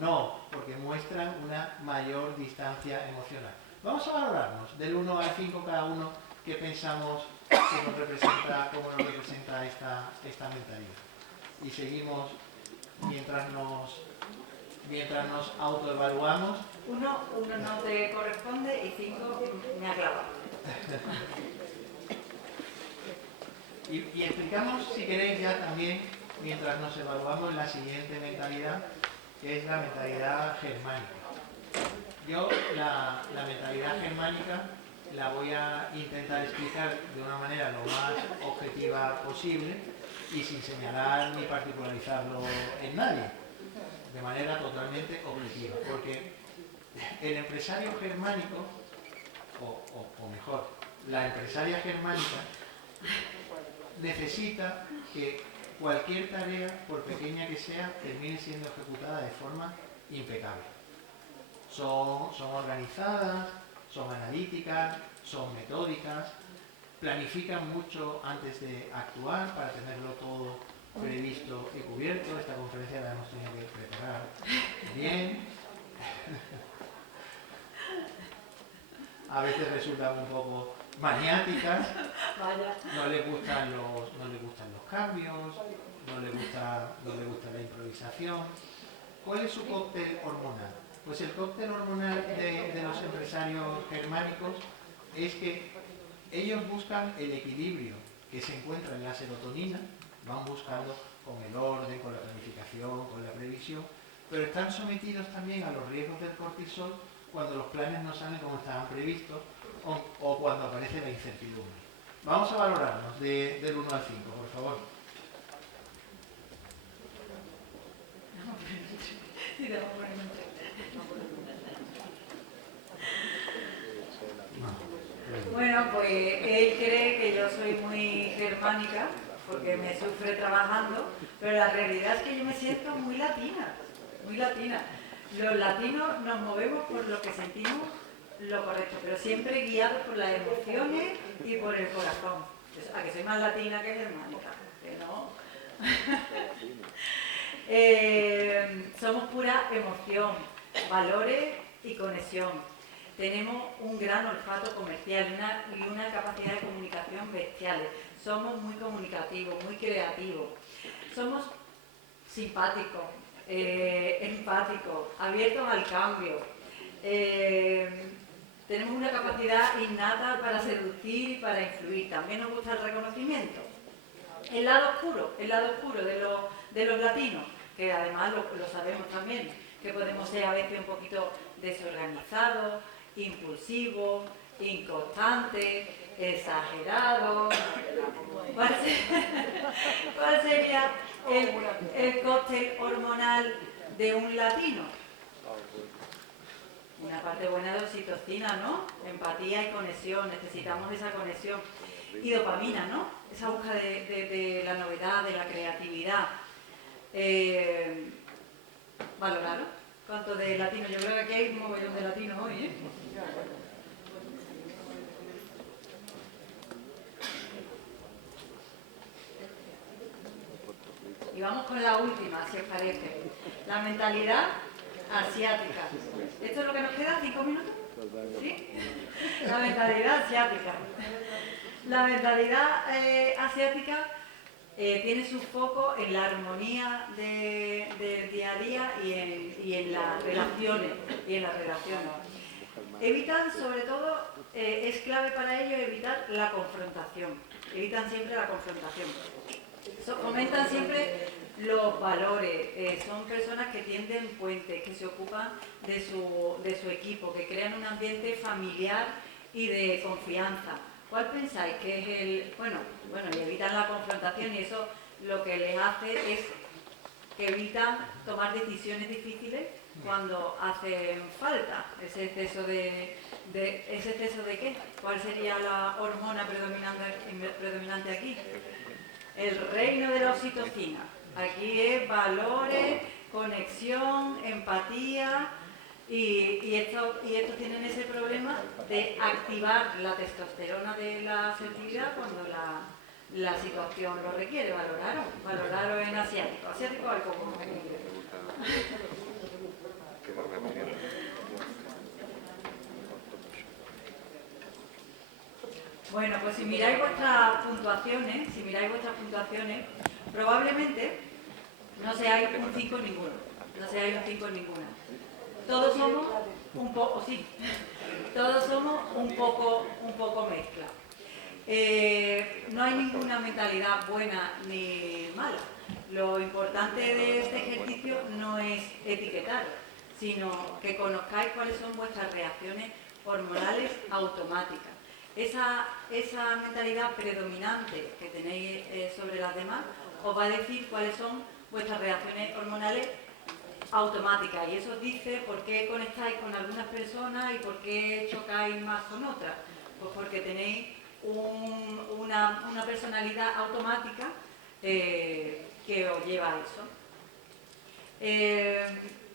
No, porque muestran una mayor distancia emocional. Vamos a valorarnos del 1 al 5 cada uno que pensamos que nos representa, cómo nos representa esta mentalidad. Y seguimos mientras nos autoevaluamos. 1 no te corresponde y 5 me ha clavado. Y explicamos, si queréis, ya también, mientras nos evaluamos, la siguiente mentalidad, que es la mentalidad germánica. Yo la mentalidad germánica la voy a intentar explicar de una manera lo más objetiva posible y sin señalar ni particularizarlo en nadie, de manera totalmente objetiva, porque el empresario germánico, o mejor, la empresaria germánica, necesita que cualquier tarea, por pequeña que sea, termine siendo ejecutada de forma impecable. Son organizadas, son analíticas, son metódicas, planifican mucho antes de actuar para tenerlo todo previsto y cubierto. Esta conferencia la hemos tenido que preparar bien. A veces resultan un poco maniáticas, no les gustan los cambios, no les gusta la improvisación. ¿Cuál es su cóctel hormonal? Pues el cóctel hormonal de los empresarios germánicos es que ellos buscan el equilibrio que se encuentra en la serotonina, van buscando con el orden, con la planificación, con la previsión, pero están sometidos también a los riesgos del cortisol cuando los planes no salen como estaban previstos o cuando aparece la incertidumbre. Vamos a valorarnos del 1 al 5, por favor. Bueno, pues él cree que yo soy muy germánica porque me sufre trabajando, pero la realidad es que yo me siento muy latina, muy latina. Los latinos nos movemos por lo que sentimos lo correcto, pero siempre guiados por las emociones y por el corazón. A que soy más latina que germánica, que no. Somos pura emoción, valores y conexión. Tenemos un gran olfato comercial y una capacidad de comunicación bestiales. Somos muy comunicativos, muy creativos. Somos simpáticos, empáticos, abiertos al cambio. Tenemos una capacidad innata para seducir y para influir. También nos gusta el reconocimiento. El lado oscuro de los latinos, que además lo sabemos también, que podemos ser a veces un poquito desorganizados, impulsivos, inconstantes, exagerados. ¿Cuál sería el cóctel hormonal de un latino? Una parte buena de oxitocina, ¿no? Empatía y conexión, necesitamos esa conexión. Y dopamina, ¿no? Esa búsqueda de la novedad, de la creatividad. ¿Valoraron? ¿Cuánto de latinos? Yo creo que aquí hay un mogollón de latinos hoy, ¿eh? Y vamos con la última, si os parece. La mentalidad asiática. ¿Esto es lo que nos queda? ¿5 minutos? ¿Sí? La mentalidad asiática. La mentalidad asiática tiene su foco en la armonía del día a día y en las relaciones. Evitan, sobre todo, es clave para ellos evitar la confrontación. Evitan siempre la confrontación. Fomentan siempre los valores, son personas que tienden puentes, que se ocupan de su equipo, que crean un ambiente familiar y de confianza. ¿Cuál pensáis que es el...? Bueno, y evitan la confrontación y eso lo que les hace es que evitan tomar decisiones difíciles cuando hacen falta. ¿Ese exceso de qué? ¿Cuál sería la hormona predominante aquí? El reino de la oxitocina. Aquí es valores, conexión, empatía y estos tienen ese problema de activar la testosterona de la asertividad cuando la situación lo requiere. Valoraron en asiático. Asiático al común. Bueno, pues si miráis vuestras puntuaciones, probablemente no seáis un 5 en ninguno. Todos somos un poco, sí. Todos somos un poco mezcla. No hay ninguna mentalidad buena ni mala. Lo importante de este ejercicio no es etiquetar, sino que conozcáis cuáles son vuestras reacciones hormonales automáticas. Esa mentalidad predominante que tenéis sobre las demás os va a decir cuáles son vuestras reacciones hormonales automáticas y eso os dice por qué conectáis con algunas personas y por qué chocáis más con otras. Pues porque tenéis una personalidad automática que os lleva a eso.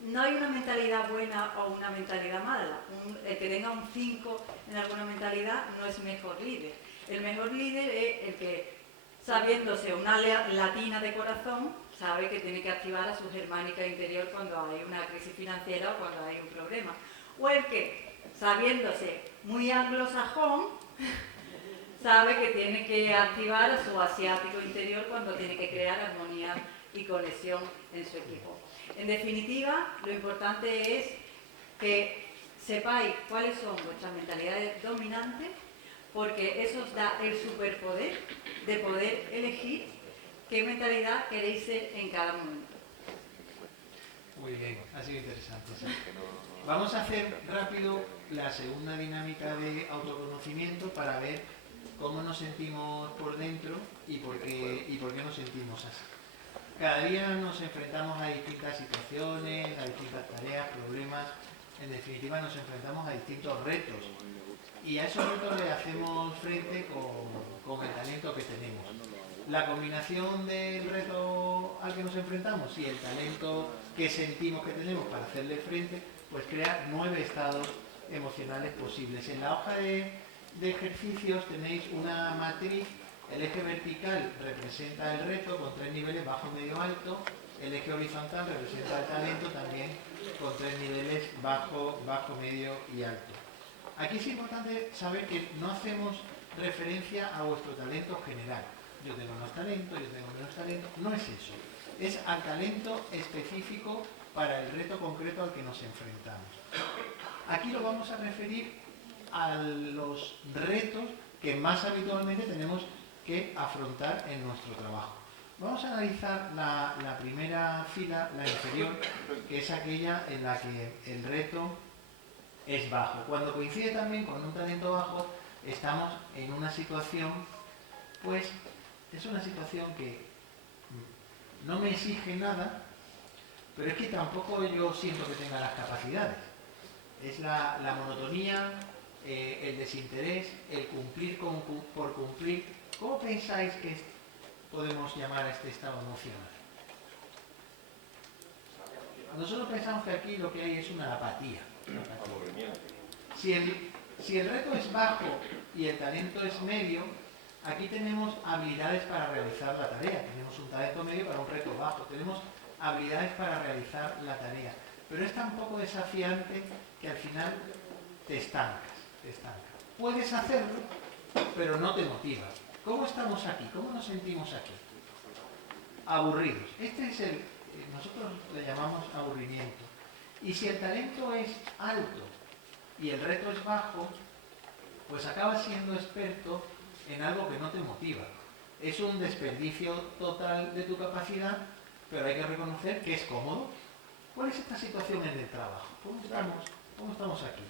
No hay una mentalidad buena o una mentalidad mala. El que tenga un 5 en alguna mentalidad no es mejor líder. El mejor líder es el que, sabiéndose una latina de corazón, sabe que tiene que activar a su germánica interior cuando hay una crisis financiera o cuando hay un problema. O el que, sabiéndose muy anglosajón, sabe que tiene que activar a su asiático interior cuando tiene que crear armonía y conexión en su equipo. En definitiva, lo importante es que sepáis cuáles son vuestras mentalidades dominantes, porque eso os da el superpoder de poder elegir qué mentalidad queréis ser en cada momento. Muy bien, ha sido interesante. ¿Sí? Vamos a hacer rápido la segunda dinámica de autoconocimiento para ver cómo nos sentimos por dentro y por qué nos sentimos así. Cada día nos enfrentamos a distintas situaciones, a distintas tareas, problemas. En definitiva, nos enfrentamos a distintos retos. Y a esos retos le hacemos frente con el talento que tenemos. La combinación del reto al que nos enfrentamos y el talento que sentimos que tenemos para hacerle frente, pues crea 9 estados emocionales posibles. En la hoja de ejercicios tenéis una matriz. El eje vertical representa el reto con 3 niveles, bajo, medio, alto. El eje horizontal representa el talento también con 3 niveles, bajo, medio y alto. Aquí es importante saber que no hacemos referencia a vuestro talento general. Yo tengo más talento, yo tengo menos talento. No es eso. Es al talento específico para el reto concreto al que nos enfrentamos. Aquí lo vamos a referir a los retos que más habitualmente tenemos que afrontar en nuestro trabajo. Vamos a analizar la primera fila, la inferior, que es aquella en la que el reto es bajo. Cuando coincide también con un talento bajo, estamos en una situación, pues, es una situación que no me exige nada, pero es que tampoco yo siento que tenga las capacidades. Es la monotonía, el desinterés, el cumplir por cumplir. ¿Cómo pensáis que podemos llamar a este estado emocional? Nosotros pensamos que aquí lo que hay es una apatía. Si el reto es bajo y el talento es medio, aquí tenemos habilidades para realizar la tarea. Tenemos un talento medio para un reto bajo. Tenemos habilidades para realizar la tarea. Pero es tan poco desafiante que al final te estancas. Puedes hacerlo, pero no te motiva. ¿Cómo estamos aquí? ¿Cómo nos sentimos aquí? Aburridos. Este es nosotros le llamamos aburrimiento. Y si el talento es alto y el reto es bajo, pues acabas siendo experto en algo que no te motiva. Es un desperdicio total de tu capacidad, pero hay que reconocer que es cómodo. ¿Cuál es esta situación en el trabajo? ¿Cómo estamos aquí?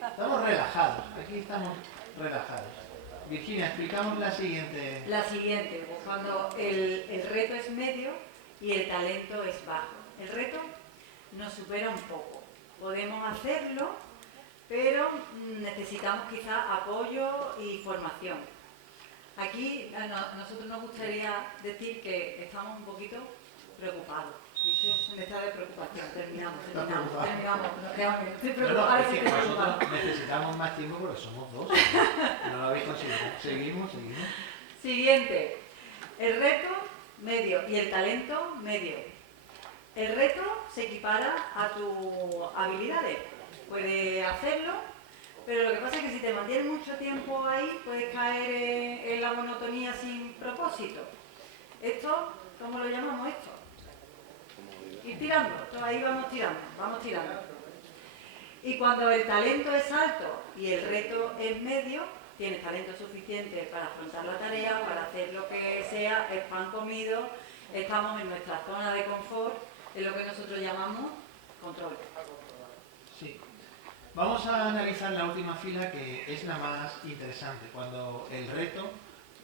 Estamos relajados, aquí estamos relajados. Virginia, explicamos la siguiente. La siguiente, cuando el reto es medio y el talento es bajo. El reto nos supera un poco. Podemos hacerlo, pero necesitamos quizá apoyo y formación. Aquí a nosotros nos gustaría decir que estamos un poquito preocupados. ¿Viste? Un estado de preocupación. Terminamos. Nos quedamos. Estoy preocupada. Es que nosotros necesitamos más tiempo porque somos dos. No lo habéis conseguido. Seguimos. Siguiente. El reto, medio. Y el talento, medio. El reto se equipara a tus habilidades. Puedes hacerlo, pero lo que pasa es que si te mantienes mucho tiempo ahí, puedes caer en la monotonía sin propósito. Esto, ¿cómo lo llamamos esto? Ir tirando. Ahí vamos tirando. Y cuando el talento es alto y el reto es medio, tienes talento suficiente para afrontar la tarea, para hacer lo que sea, es pan comido, estamos en nuestra zona de confort, es lo que nosotros llamamos control. Sí. Vamos a analizar la última fila, que es la más interesante, cuando el reto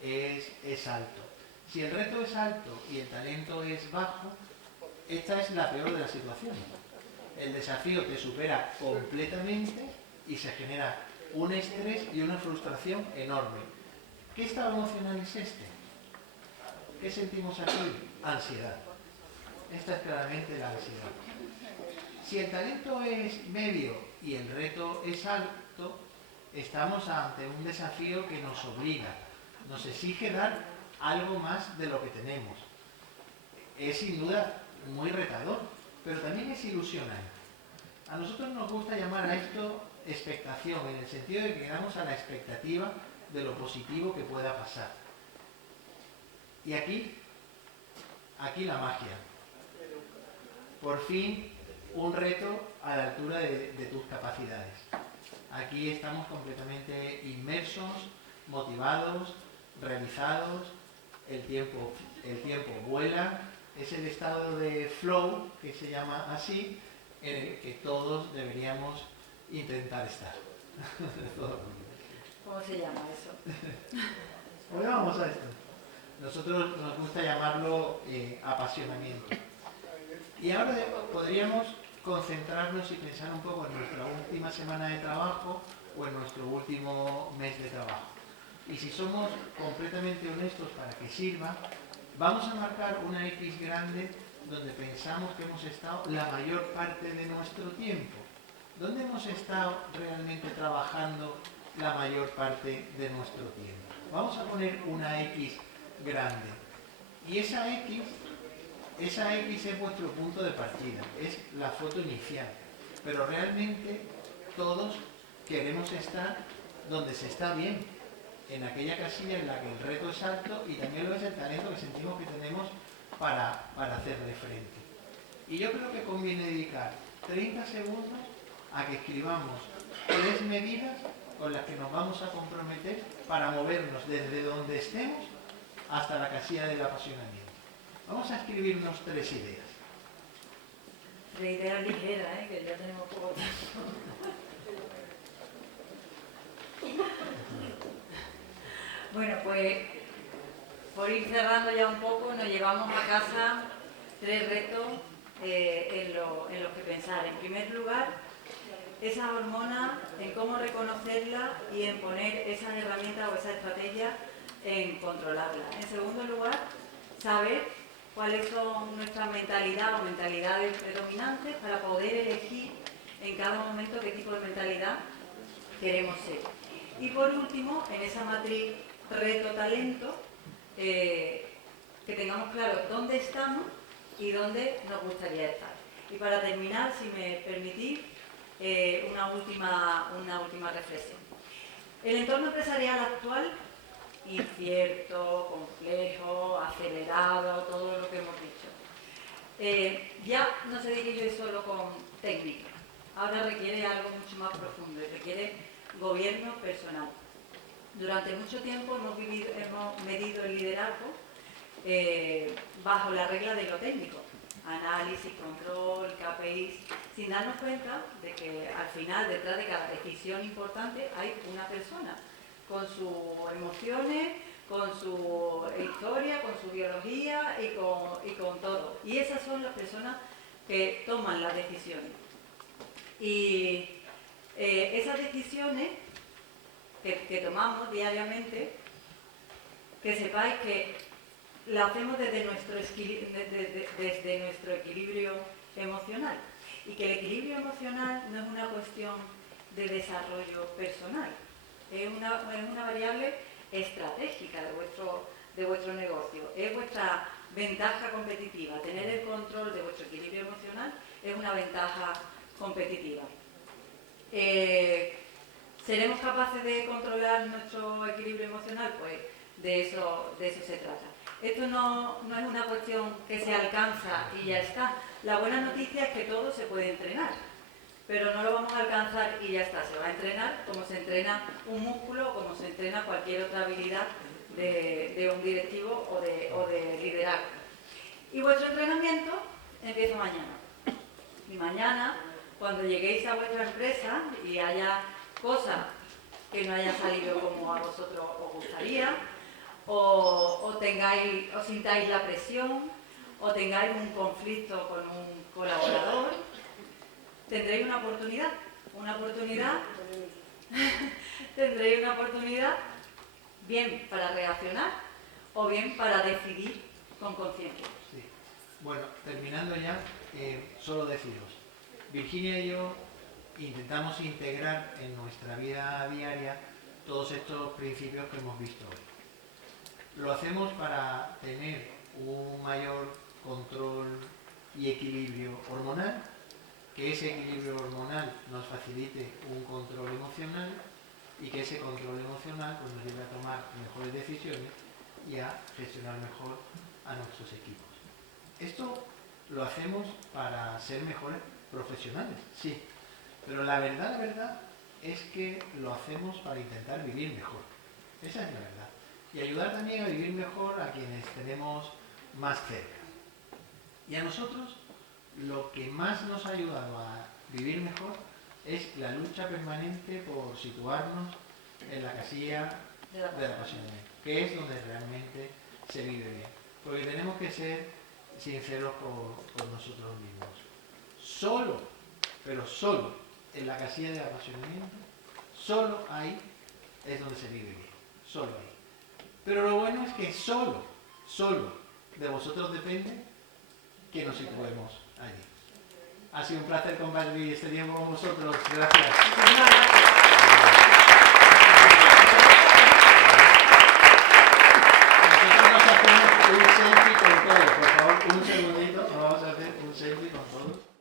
es alto. Si el reto es alto y el talento es bajo, esta es la peor de las situaciones. El desafío te supera completamente y se genera un estrés y una frustración enorme. ¿Qué estado emocional es este? ¿Qué sentimos aquí? Ansiedad. Esta es claramente la ansiedad. Si el talento es medio y el reto es alto, estamos ante un desafío que nos obliga, nos exige dar algo más de lo que tenemos. Es sin duda muy retador, pero también es ilusionante. A nosotros nos gusta llamar a esto expectación, en el sentido de que quedamos a la expectativa de lo positivo que pueda pasar. Y aquí la magia. Por fin, un reto a la altura de tus capacidades. Aquí estamos completamente inmersos, motivados, realizados, el tiempo vuela, es el estado de flow, que se llama así, en el que todos deberíamos intentar estar. ¿Cómo se llama eso? Pues vamos a esto. Nosotros nos gusta llamarlo apasionamiento. Y ahora podríamos concentrarnos y pensar un poco en nuestra última semana de trabajo o en nuestro último mes de trabajo. Y si somos completamente honestos para que sirva, vamos a marcar una X grande donde pensamos que hemos estado la mayor parte de nuestro tiempo. ¿Dónde hemos estado realmente trabajando la mayor parte de nuestro tiempo? Vamos a poner una X grande. Y esa X es vuestro punto de partida, es la foto inicial. Pero realmente todos queremos estar donde se está bien, en aquella casilla en la que el reto es alto y también lo es el talento que sentimos que tenemos para hacerle frente. Y yo creo que conviene dedicar 30 segundos a que escribamos 3 medidas con las que nos vamos a comprometer para movernos desde donde estemos hasta la casilla del apasionamiento. Vamos a escribirnos 3 ideas. 3 ideas ligeras, que ya tenemos poco tiempo. Bueno, pues por ir cerrando ya un poco, nos llevamos a casa 3 retos en los que pensar. En primer lugar, esas hormonas, en cómo reconocerlas y en poner esas herramientas o esas estrategias en controlarlas. En segundo lugar, saber cuáles son nuestras mentalidades o mentalidades predominantes para poder elegir en cada momento qué tipo de mentalidad queremos ser. Y por último, en esa matriz reto-talento, que tengamos claro dónde estamos y dónde nos gustaría estar. Y para terminar, si me permitís, una última reflexión. El entorno empresarial actual, incierto, complejo, acelerado, todo lo que hemos dicho, ya no se dirige solo con técnica. Ahora requiere algo mucho más profundo y requiere gobierno personal. Durante mucho tiempo hemos medido el liderazgo bajo la regla de lo técnico, análisis, control, KPIs, sin darnos cuenta de que al final, detrás de cada decisión importante, hay una persona con sus emociones, con su historia, con su biología y con todo. Y esas son las personas que toman las decisiones. Y esas decisiones que tomamos diariamente, que sepáis que la hacemos desde nuestro equilibrio emocional. Y que el equilibrio emocional no es una cuestión de desarrollo personal, es una variable estratégica de vuestro negocio, es vuestra ventaja competitiva. Tener el control de vuestro equilibrio emocional es una ventaja competitiva. ¿Seremos capaces de controlar nuestro equilibrio emocional? Pues de eso se trata. Esto no es una cuestión que se alcanza y ya está. La buena noticia es que todo se puede entrenar, pero no lo vamos a alcanzar y ya está. Se va a entrenar como se entrena un músculo o como se entrena cualquier otra habilidad de un directivo o de liderazgo. Y vuestro entrenamiento empieza mañana. Y mañana, cuando lleguéis a vuestra empresa y haya cosas que no hayan salido como a vosotros os gustaría, o sintáis la presión, o tengáis un conflicto con un colaborador, tendréis una oportunidad. Tendréis una oportunidad bien para reaccionar o bien para decidir con conciencia. Sí. Bueno, terminando ya, solo deciros, Virginia y yo intentamos integrar en nuestra vida diaria todos estos principios que hemos visto hoy. Lo hacemos para tener un mayor control y equilibrio hormonal, que ese equilibrio hormonal nos facilite un control emocional y que ese control emocional pues, nos lleve a tomar mejores decisiones y a gestionar mejor a nuestros equipos. Esto lo hacemos para ser mejores profesionales, sí, pero la verdad es que lo hacemos para intentar vivir mejor. Esa es la verdad. Y ayudar también a vivir mejor a quienes tenemos más cerca. Y a nosotros lo que más nos ha ayudado a vivir mejor es la lucha permanente por situarnos en la casilla de la apasionamiento, que es donde realmente se vive bien. Porque tenemos que ser sinceros con nosotros mismos. Solo, pero solo en la casilla del apasionamiento, solo ahí es donde se vive bien. Solo ahí. Pero lo bueno es que solo de vosotros depende que nos situemos allí. Ha sido un placer compartir este tiempo con vosotros. Gracias. Muchísimas gracias. Nosotros nos hacemos un selfie con todos. Por favor, un segundito. Vamos a hacer un selfie con todos.